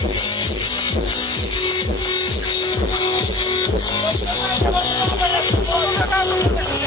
Thank you.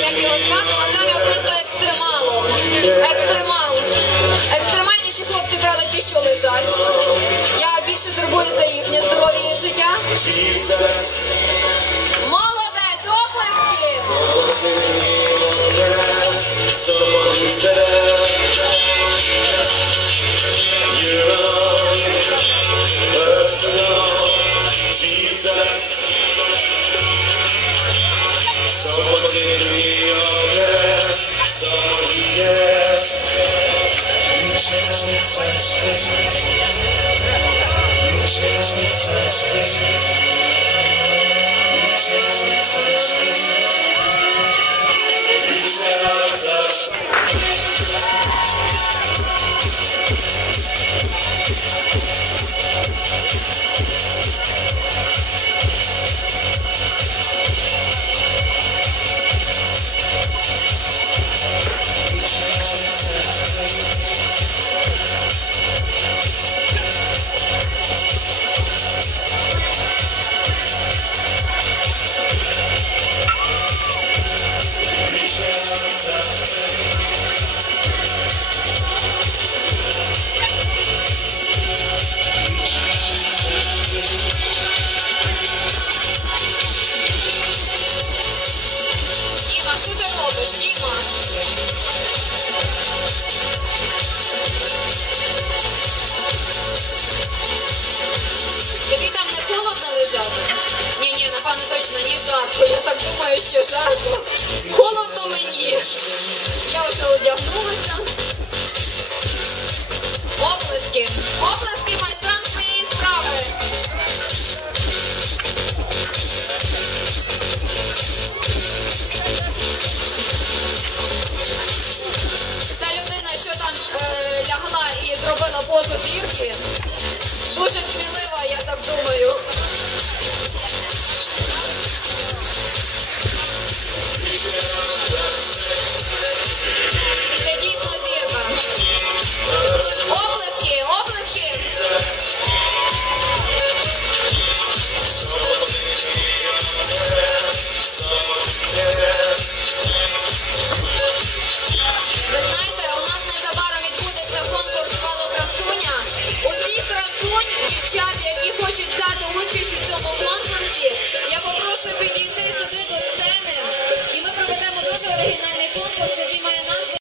як його звати, а там його просто екстремалом. Екстремал. Екстремальніші хлопці брали ті, що лежать. Я більше турбую за їхнє здоров'я і життя. Молодець, оплески! жарко, я так думаю, що жарко. Холодно мені. Я вже одягнулася. Оплески. Оплески. 小姐姐踢